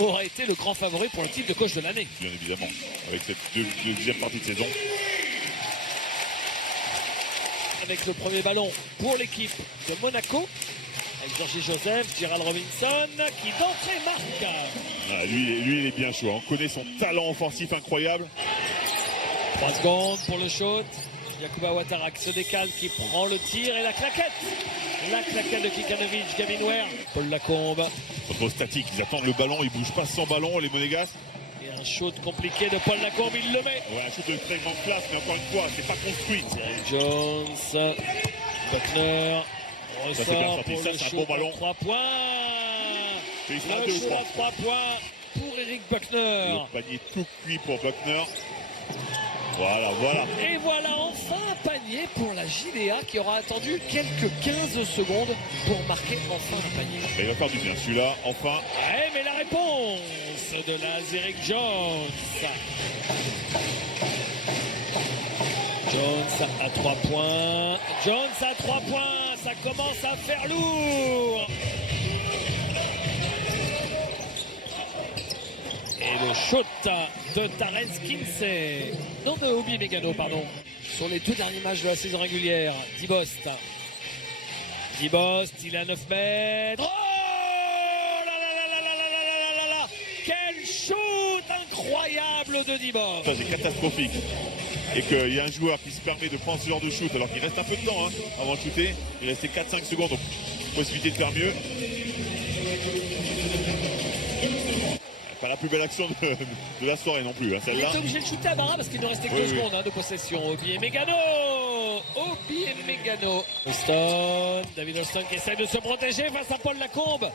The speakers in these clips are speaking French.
aura été le grand favori pour le titre de coach de l'année. Bien évidemment, avec cette deuxième partie de saison. Avec le premier ballon pour l'équipe de Monaco. Avec Georgie Joseph, Gerald Robinson qui d'entrée marque. Ah, lui, il est bien chaud. On connaît son talent offensif incroyable. 3 secondes pour le shoot. Yacouba Ouattara qui se décale, qui prend le tir et la claquette. La claquette de Kikanovic, Gavin Ware. Paul Lacombe. Trop statique, ils attendent le ballon, ils ne bougent pas sans ballon, les Monégasques. Et un shoot compliqué de Paul Lacombe, il le met. Ouais, un shoot de très grande classe, mais encore une fois, c'est pas construit. Jones, Buckner, ressort pour le ça, shoot bon ballon. 3 points. Il sera Le deux ou shoot trois. à 3 points pour Eric Buckner. Le panier tout cuit pour Buckner. Voilà, voilà. Et voilà enfin un panier pour la JDA qui aura attendu quelques 15 secondes pour marquer enfin un panier. Et il va faire du bien celui-là, enfin. Ouais, mais la réponse de la Eric Jones. Jones à 3 points. Jones à 3 points. Ça commence à faire lourd. Et le shoot de Terence Kinsey. Non, de Obi Megano, pardon. Sur les 2 derniers matchs de la saison régulière. Dibost. Dibost, il est à 9 mètres. Oh là là là là là là là là là. Quel shoot incroyable de Dibost. Ça, c'est catastrophique. Et qu'il y a un joueur qui se permet de prendre ce genre de shoot alors qu'il reste un peu de temps avant de shooter. Il restait 4-5 secondes, donc possibilité de faire mieux. Pas la plus belle action de la soirée non plus, Il celle-là. était obligé de shooter à Barra parce qu'il ne restait que 2 secondes de possession. Obi et Megano. Obi et Megano. Austin, David Austin qui essaie de se protéger face à Paul Lacombe.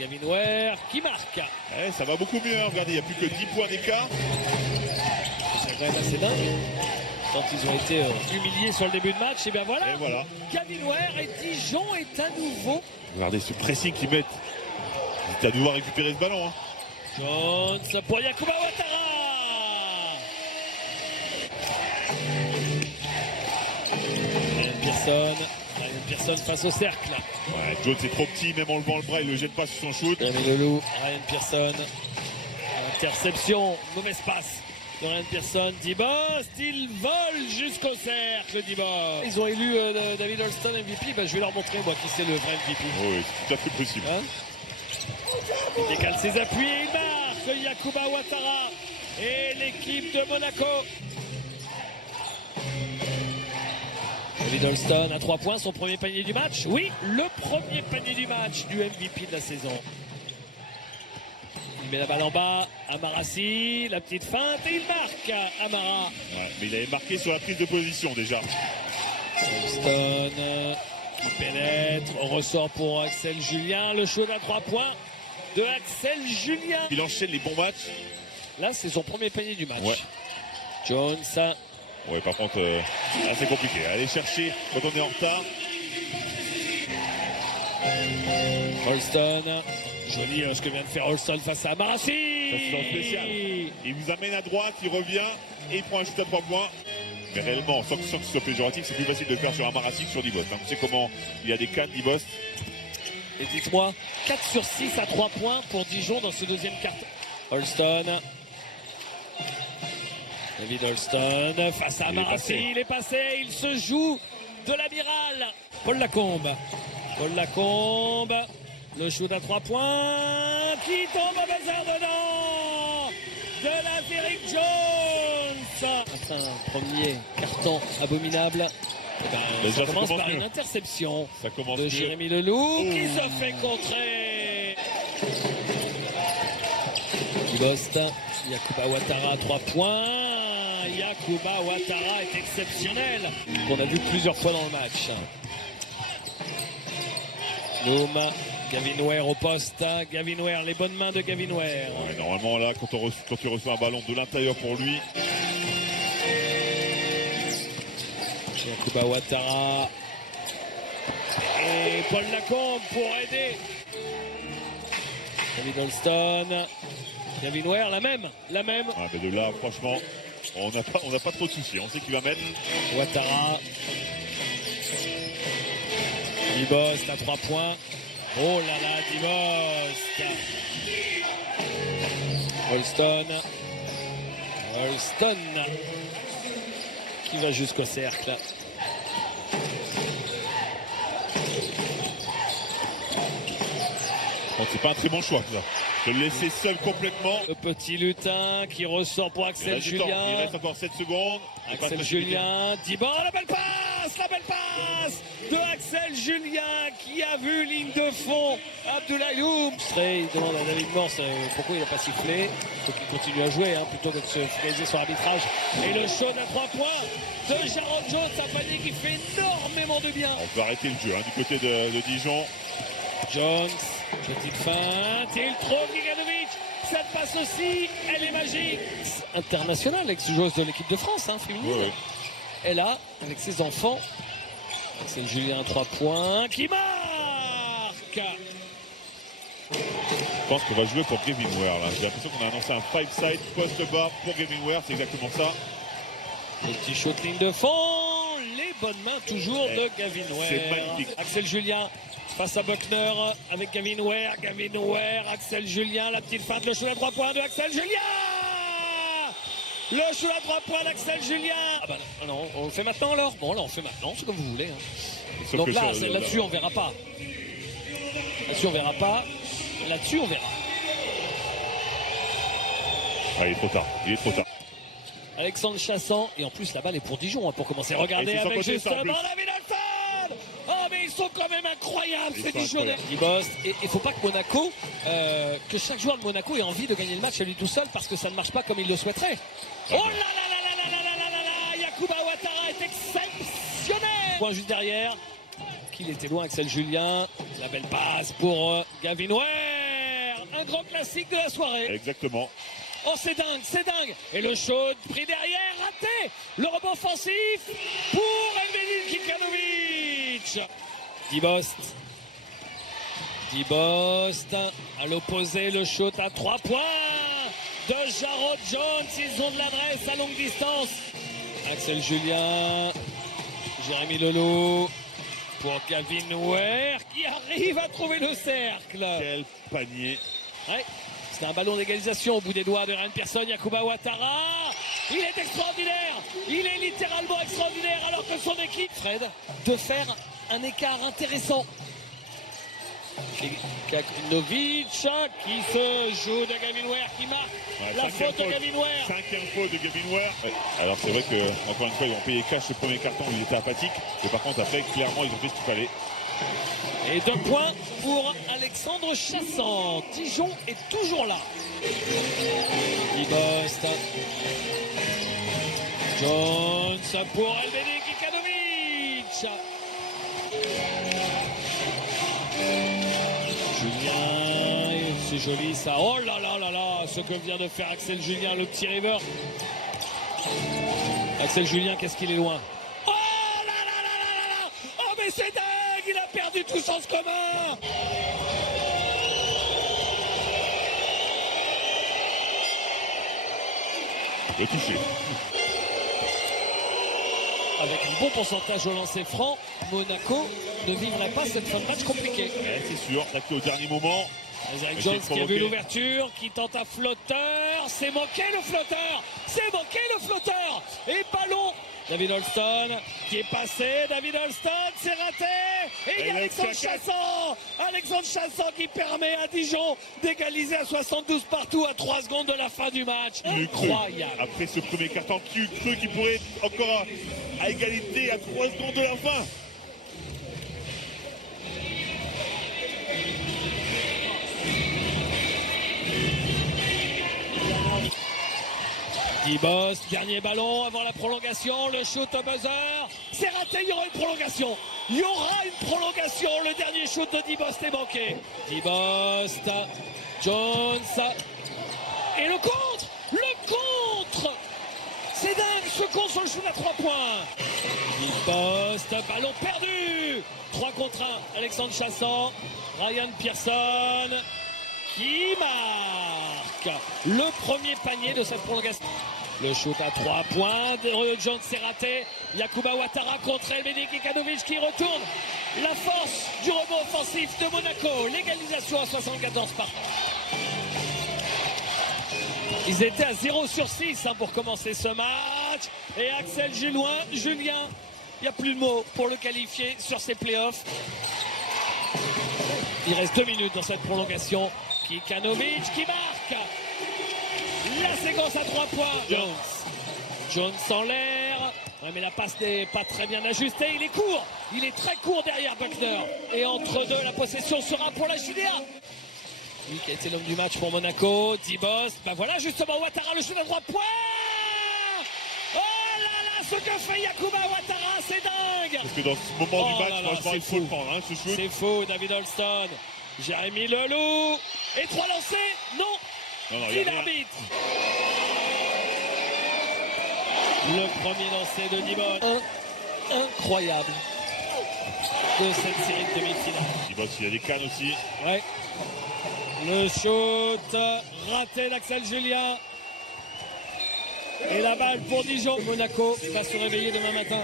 Gavin Ware qui marque. Eh, ça va beaucoup mieux, regardez, il n'y a plus que 10 points d'écart. C'est quand même assez dingue. Quand ils ont été humiliés sur le début de match, et bien voilà. Et voilà. Gavin Ware et Dijon est à nouveau. Regardez ce pressing qu'ils mettent. Ils étaient à devoir récupérer ce ballon. Jones pour Yacouba Ouattara. Ryan Pearson face au cercle. Ouais, Jones est trop petit, même en levant le bras, il ne le jette pas sur son shoot. Jérémy Leloup, Ryan Pearson. Interception, mauvaise passe de Ryan Pearson. Dibost, il vole jusqu'au cercle, Dibost. Ils ont élu David Alston MVP. Ben, je vais leur montrer, moi, qui c'est le vrai MVP. Oui, c'est tout à fait possible. Il décale ses appuis et il marque Yacouba Ouattara et l'équipe de Monaco. David Alston à 3 points, son premier panier du match. Oui, le premier panier du match du MVP de la saison. Il met la balle en bas, Amarassi, la petite feinte et il marque Amara. Ouais, mais il avait marqué sur la prise de position déjà. Alston qui pénètre, ressort pour Axel Julien, le shoot à 3 points de Axel Julien. Il enchaîne les bons matchs. Là, c'est son premier panier du match. Ouais. Jones. Ouais, par contre, c'est compliqué. Aller chercher quand on est en retard. Holston. Joli ce que vient de faire Holston face à Amarassi. C'est spécial. Il vous amène à droite, il revient et il prend un shoot à 3 points. Mais réellement, sans que ce soit péjoratif, c'est plus facile de le faire sur Amarassi que sur Dibost. Vous savez comment il y a des cannes, Dibost. Et dites-moi, 4 sur 6 à 3 points pour Dijon dans ce deuxième carton. Holston. David Holston face à Amarassi. Il est passé, il se joue de l'amiral. Paul Lacombe. Paul Lacombe. Le shoot à 3 points qui tombe au buzzer dedans de la Eric Jones. Après un premier carton abominable. Ça commence par une interception de Jérémy Leloup qui se fait contrer. Dibost, Yacouba Ouattara 3 points. Yacouba Ouattara est exceptionnel. Qu'on a vu plusieurs fois dans le match. Loum, Gavin Ware au poste. Gavin Ware, les bonnes mains de Gavin Ware. Ouais, normalement là, quand tu reçois un ballon de l'intérieur pour lui. Yacouba Ouattara et Paul Lacombe pour aider. David Alston, Gavin Ware, la même. Ah, mais de là, franchement, on n'a pas trop de soucis. On sait qu'il va mettre. Ouattara. Dibost à 3 points. Oh là là, Dibost. Holston qui va jusqu'au cercle. Bon, c'est pas un très bon choix, ça. De le laisser seul complètement. Le petit lutin qui ressort pour Axel Julien. Il reste encore 7 secondes. Axel Julien, Dibord, la belle passe de Axel Julien qui a vu ligne de fond Abdoulaye Youm. Il demande à David Morse pourquoi il n'a pas sifflé. Il faut qu'il continue à jouer plutôt que de se focaliser sur l'arbitrage. Et le show à 3 points de Jarrod Jones, un panier qui fait énormément de bien. On peut arrêter le jeu du côté de Dijon. Jones, petite feinte, et il trouve Kikanovic. Cette passe aussi, elle est magique. Internationale, ex-joueuse de l'équipe de France, féminine. Oui. Elle a, avec ses enfants, c'est Julien 3 points qui marque. Je pense qu'on va jouer pour Gavin Ware là. J'ai l'impression qu'on a annoncé un 5-side post-bar pour Gavin Ware, c'est exactement ça. Le petit shot ligne de fond, les bonnes mains toujours de Gavin Ware. C'est magnifique. Axel Julien face à Buckner avec Gavin Ware, Axel Julien, la petite feinte, le shoot à 3 points de Axel Julien. Le shoot à 3 points d'Axel Julien. Non, on le fait maintenant alors. Bon, là on le fait maintenant, c'est comme vous voulez. Donc là-dessus on verra pas. Là-dessus on verra. Ah, il est trop tard. Alexandre Chassan, et en plus la balle est pour Dijon pour commencer. Regardez avec justement David Holston. Oh mais ils sont quand même incroyables ces Dijonnais. Et il faut pas que Monaco, que chaque joueur de Monaco ait envie de gagner le match à lui tout seul parce que ça ne marche pas comme il le souhaiterait. Oh là là Yacouba Ouattara est exceptionnel. Point juste derrière. Qu'il était loin Axel Julien. La belle passe pour Gavin Ware. Un grand classique de la soirée. Exactement. Oh c'est dingue. Et le shoot pris derrière, raté. Le rebond offensif pour Elvedin Kikanovic. Dibost à l'opposé, le shoot à 3 points de Jarrod Jones. Ils ont de l'adresse à longue distance. Axel Julien, Jérémy Lelot pour Gavin Ware qui arrive à trouver le cercle. Quel panier. Ouais. C'est un ballon d'égalisation au bout des doigts de Ryan Pearson. Yacouba Ouattara, il est extraordinaire. Il est littéralement extraordinaire alors que son équipe, Fred, de faire un écart intéressant. Kikanovic qui se joue de Gavin Ware qui marque la faute de Gavin Ware. 5e faute de Gavin Ware. Ouais. Alors c'est vrai que encore une fois ils ont payé cash le premier carton où ils étaient apathiques. Mais par contre après clairement ils ont fait ce qu'il fallait. Et 2 points pour Alexandre Chassan. Dijon est toujours là. Dibost. Jones pour Elvedin Kikanovic. Julien, c'est joli ça. Oh là là, ce que vient de faire Axel Julien, le petit river. Axel Julien, qu'est-ce qu'il est loin. Oh là. Oh mais c'est dingue, il a perdu tout sens commun. Le toucher. Avec un bon pourcentage au lancer franc, Monaco ne vivrait pas cette fin de match compliquée. Ouais, c'est sûr, là au dernier moment. Isaac Jones qui a vu l'ouverture, qui tente un flotteur, c'est manqué le flotteur. Et ballon, David Holston qui est passé, c'est raté. Et il y a Alexandre Chassan qui permet à Dijon d'égaliser à 72 partout à 3 secondes de la fin du match. Incroyable. Après ce premier carton, qui eût cru qu'il pourrait être encore à égalité à 3 secondes de la fin. Dibost, dernier ballon avant la prolongation, le shoot au buzzer, c'est raté, il y aura une prolongation. Le dernier shoot de Dibost est manqué. Dibost, Jones, et le contre. C'est dingue, ce contre sur le shoot à 3 points. Dibost, ballon perdu. 3 contre 1, Alexandre Chassan, Ryan Pearson qui marque le premier panier de cette prolongation. Le shoot à 3 points de Jones, c'est raté. Yacouba Ouattara contre Elvedin Kikanovic qui retourne. La force du rebond offensif de Monaco. L'égalisation à 74 partout. Ils étaient à 0 sur 6 pour commencer ce match. Et Axel Julien, il n'y a plus de mots pour le qualifier sur ces playoffs. Il reste 2 minutes dans cette prolongation. Kikanovic qui marque. La séquence à 3 points. Jones en l'air. Ouais, mais la passe n'est pas très bien ajustée. Il est court. Il est très court derrière Buckner. Et entre deux, la possession sera pour la Judéa. Lui qui a été l'homme du match pour Monaco. Dibos. Ben voilà justement Ouattara, le shoot à 3 points. Oh là là, ce que fait Yacouba Ouattara, c'est dingue. Parce que dans ce moment du match, franchement, il faut le prendre, ce shoot. C'est faux, David Holston. Jérémy Leloup. Et 3 lancés. Non. Qui l'arbitre. Le premier lancé de Dibos. Incroyable. De cette série de demi-finale. Dibos, il y a des cannes aussi. Ouais. Le shoot raté d'Axel Julien. Et la balle pour Dijon. Monaco va se réveiller demain matin.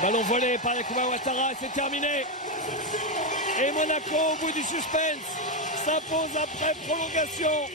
Ballon volé par Yacouba Ouattara. C'est terminé. Et Monaco, au bout du suspense, s'impose après prolongation.